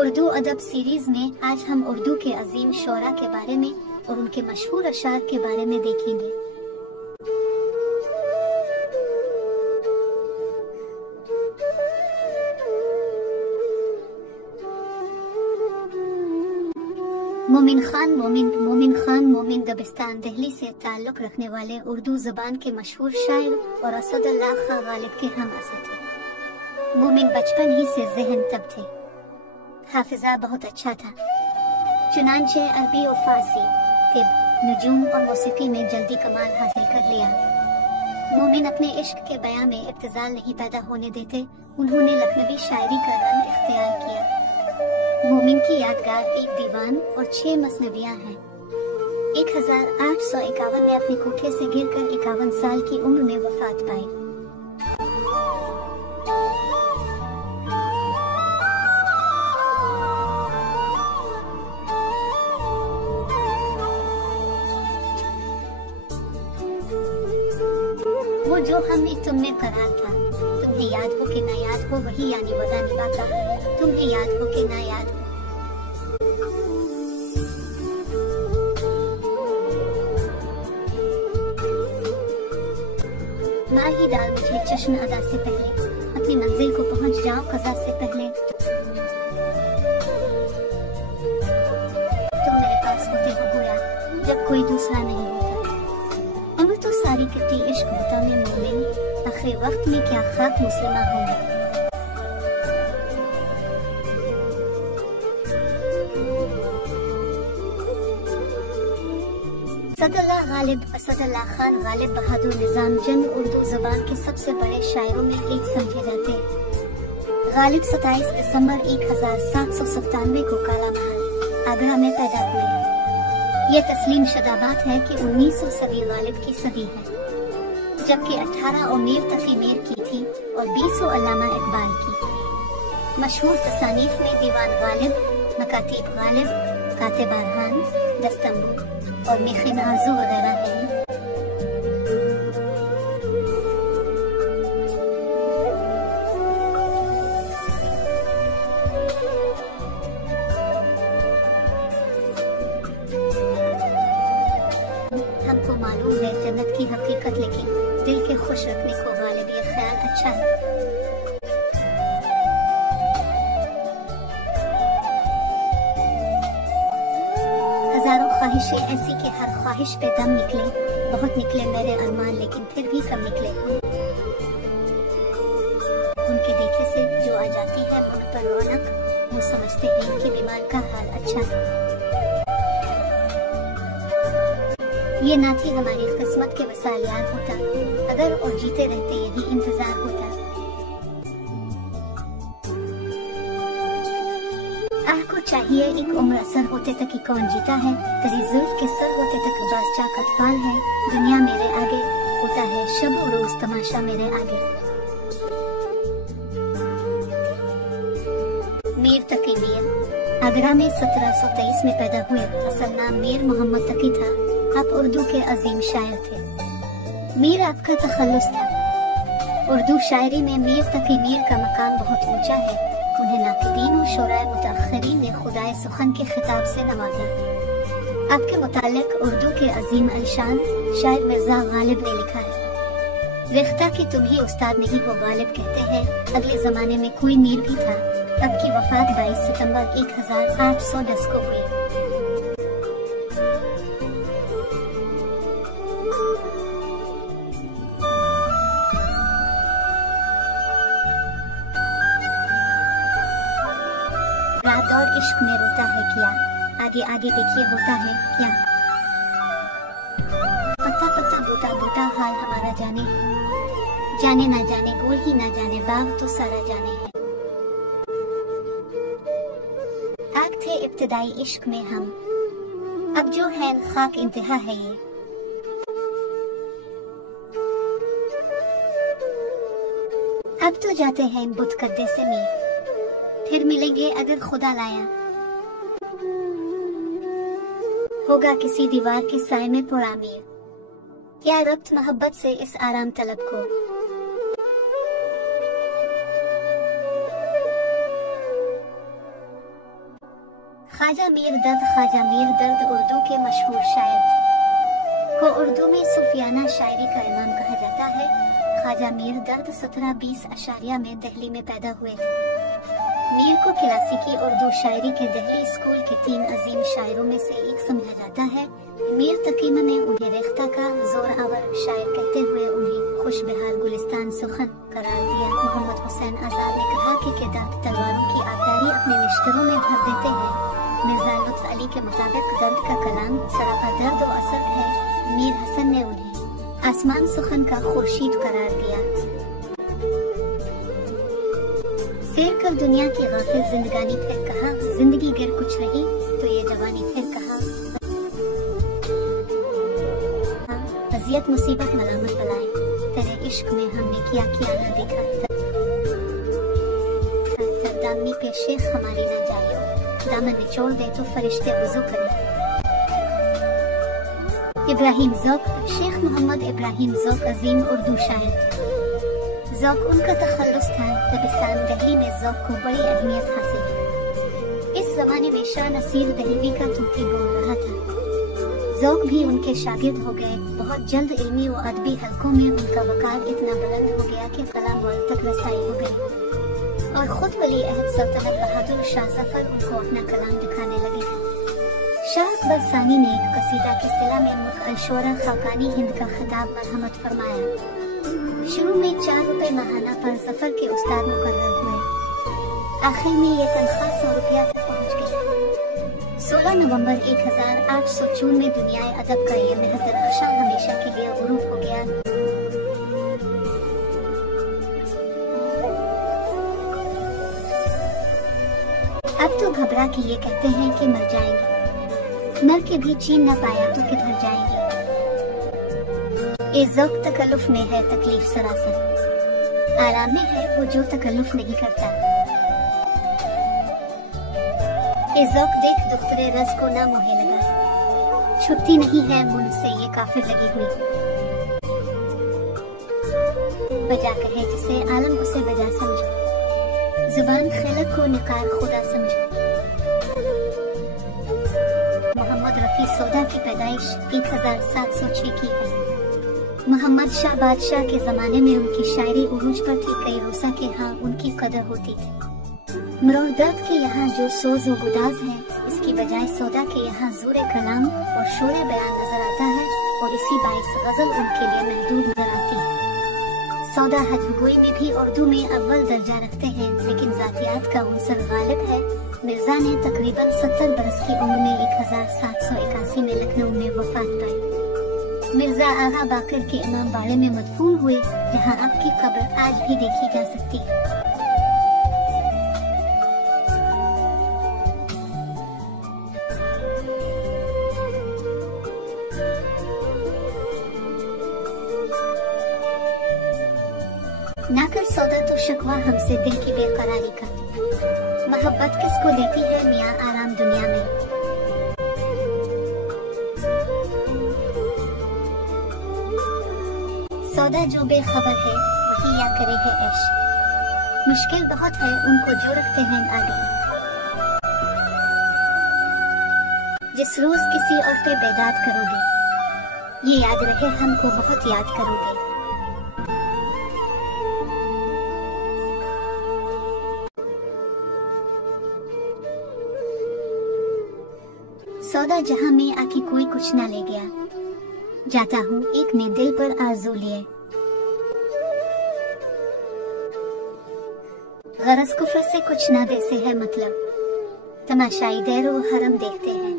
उर्दू अदब सीरीज में आज हम उर्दू के अजीम शोरा के बारे में और उनके मशहूर अशार के बारे में देखेंगे। मोमिन खान मोमिन दबिस्तान दिल्ली से ताल्लुक़ रखने वाले उर्दू ज़बान के मशहूर शायर और असदुल्लाह खां गालिब के हम असर थे। मोमिन बचपन ही से ज़हन तब थे, हाफिज़ा बहुत अच्छा था, चुनांचे अरबी और फारसी, तिब, नुजूम और मौसीकी में जल्दी कमाल हासिल कर लिया। मोमिन अपने इश्क के बयां में इब्तिज़ाल नहीं पैदा होने देते, उन्होंने लखनवी शायरी का रंग इख्तियार किया। मोमिन की यादगार एक दीवान और 6 मसनवियाँ हैं। 1851 में अपने कोठे से गिरकर 51 साल की उम्र में वफात पाई। वो जो हम एक तुम में करार था, तुम्हें याद हो कि ना याद हो, वही यानी वदा निभाता, तुम्हें याद हो कि ना याद हो। मार ही डाल मुझे चश्म अदा से पहले, अपनी मंजिल को पहुंच जाओ कज़ा से पहले। तुम मेरे पास होते हो गोया जब कोई दूसरा नहीं होता। उम्र तो सारी कटी इश्क होता में मोमिन, आखिर वक्त में क्या खाक मुस्लिमा होंगे। असदुल्लाह खान गालिब बहादुर निजाम जंग उर्दू ज़बान के सबसे बड़े शायरों में एक समझे जाते हैं। गालिब 27 दिसंबर 1797 को काला महल, आगरा में पैदा हुए। यह तस्लीम शुदा बात है कि 19वीं सदी गालिब की सदी है, जबकि 18 मीर तकी मीर की थी और 20 अल्लामा इकबाल की। मशहूर तसानीफ में दीवान गालिब, मकातीब गालिब, काते बरहान, दस्तंबू और मिखिन आजू वगैरह हैं। हमको मालूम है जन्नत की हकीकत, लेकिन दिल के खुश रखने को गालिब ये ख्याल अच्छा है। हजारों ख्वाहिशें ऐसी कि हर ख्वाहिश पे दम निकले, बहुत निकले मेरे अरमान, लेकिन फिर भी कम निकले। उनके देखे से जो आ जाती है उन पर रौनक, वो समझते हैं कि बीमार का हाल अच्छा है। ये ना थी हमारी किस्मत के वसाल यार होता, अगर और जीते रहते यही इंतजार होता। आह को चाहिए एक उम्र असर होते तक कि कौन जीता है, तेरी जुल्फ के सर होते तक बादशाह कतफाल है। दुनिया मेरे आगे होता है शब और रोज तमाशा मेरे आगे। मीर तकी मीर आगरा में 1723 में पैदा हुए। असल नाम मीर मोहम्मद तकी था। आप उर्दू के अजीम शायर थे। मीर आपका तखल्लुस था। उर्दू शायरी में मीर तकी मीर का मकाम बहुत ऊंचा है। उन्हें नाक़दीन और शोराए मुतअख़्ख़रीन ने खुदाए सुखन के खिताब से नवाजा। आपके मुतालिक उर्दू के अजीम अलशान शायर मिर्जा गालिब ने लिखा है, रिख्ता कि तुम ही उस्ताद नहीं हो गालिब कहते हैं, अगले जमाने में कोई मीर भी था। अब की वफात 22 सितंबर 1810 को हुई। रात और इश्क में रोता है क्या, आगे आगे देखिए होता है क्या। पत्ता पत्ता बूटा बूटा हाल हमारा जाने, जाने ना जाने गोल ही ना जाने बाग तो सारा जाने है। आग थे इब्तिदाई इश्क में हम, अब जो है खाक इंतहा है ये। अब तो जाते हैं बुत कद्दे से मीर, फिर मिलेंगे अगर खुदा लाया। होगा किसी दीवार के साए में पुरामीर, क्या रब्त मोहब्बत से इस आराम तलब को। ख्वाजा मीर दर्द उर्दू के मशहूर शायर थे। को उर्दू में सूफियाना शायरी का इमाम कहा जाता है। ख्वाजा मीर दर्द 1720 अशारिया में दिल्ली में पैदा हुए थे। मीर को क्लासिकी उर्दू शायरी के दिल्ली स्कूल के 3 अजीम शायरों में से एक समझा जाता है। मीर तकीमा ने उन्हें रेख्ता का जोरावर शायर कहते हुए उन्हें खुश बिहार गुलिस्तान सुखन करार दिया। मोहम्मद हुसैन आजाद ने कहा कि दर्द तलवारों की आबदारी अपने निश्तरों में भर देते हैं। मिर्जा लुत्फ अली के मुताबिक दर्द का कलाम सरापा दर्द और असर है। मीर हसन ने उन्हें आसमान सुखन का खुर्शीद करार दिया। शेर कल दुनिया की गाफिल जिंदगानी फिर कहा, जिंदगी गिर कुछ रही तो ये जवानी फिर कहा। अजियत मुसीबत मलामत बलाए, तेरे इश्क में हमने किया ना देखा। दामनी पे शेख हमारी न जाइयो, दामन निचोड़ दे तो फरिश्ते वुज़ू करें। इब्राहिम ज़ौक़, शेख मोहम्मद इब्राहिम ज़ौक़ अजीम उर्दू शायर थे। ज़ौक़ उनका तखल्लुस था। दबिस्तान दिल्ली में ज़ौक़ को बड़ी अहमियत हासिल है। इस जमाने में शाह नसीर दहलवी का तूती बोल रहा था। ज़ौक़ भी उनके शागिर्द हो गए। बहुत जल्द इल्मी व अदबी हलकों में उनका वक़ार इतना बुलंद हो गया कि कलाम वक्त तक रसाई हो गई और खुद वली अहद सल्तनत बहादुर शाह जफर उनको अपना कलाम दिखाने लगे थे। शाह अकबर सानी ने एक कसीदा के सिला में मुतअशरा खाकानी हिंद का खिताब मरहमत फरमाया। शुरू में 4 रुपए माहाना पर जफर के उस्ताद मुकर्रर हुए। आखिर में ये तनख्वाह 100 रुपया तक पहुँच गई। 16 नवंबर 1804 में दुनियाए अदब का ये मेहतर नक्शा हमेशा के लिए गुरूब हो गया। अब तो घबरा के ये कहते हैं कि मर जाएंगे, मर के भी चीन न पाया तो किधर जाएंगे। इस ज़ौक़ तकल्लुफ़ में है तकलीफ सरासर, आराम में है वो जो तकल्लुफ़ नहीं करता। इस ज़ौक़ देख दुख्तरे रज़ को ना मोहे लगा, छुट्टी नहीं है मुन से ये काफिर लगी हुई। बजा कहे जिसे आलम उसे बजा समझो, जुबान खलक को निकार खुदा समझो। मोहम्मद रफी सौदा की पैदाइश 1706 की है। मोहम्मद शाह बादशाह के जमाने में उनकी शायरी उरूज पर थी। कई रूसा के यहाँ उनकी कदर होती थी। मरोह दर्द के यहाँ जो सोज व गुदाज है, इसकी बजाय सौदा के यहाँ ज़ोरे कलाम और शोरे बयान नजर आता है और इसी बाइस गजल उनके लिए महदूद नजर आती है। सौदा हजगोई में भी उर्दू में अव्वल दर्जा रखते हैं, लेकिन जातियात का उनसर गालिब है। मिर्जा ने तकरीबन 70 बरस की उम्र में 1781 में लखनऊ में वफात पाई। मिर्जा आगा बाकर के इमाम बाड़े में मदफून हुए, जहां आपकी कब्र आज भी देखी जा सकती है। नाकर सौदा तो शिकवा हमसे दिल की बेकरारी का, मोहब्बत किसको देती है मियाँ आराम दुनिया में। सौदा जो बेखबर है वही या करे है ऐश, मुश्किल बहुत है उनको जो रखते हैं आगे। जिस रोज किसी और पे बेदाद करोगे, ये याद रहे हमको बहुत याद करोगे। सौदा जहां में आके कोई कुछ ना ले गया, जाता हूँ एक ने दिल पर आरज़ू लिए। गरज कुफ्र से कुछ ना दे से है मतलब, तमाशाई दैरो हरम देखते हैं।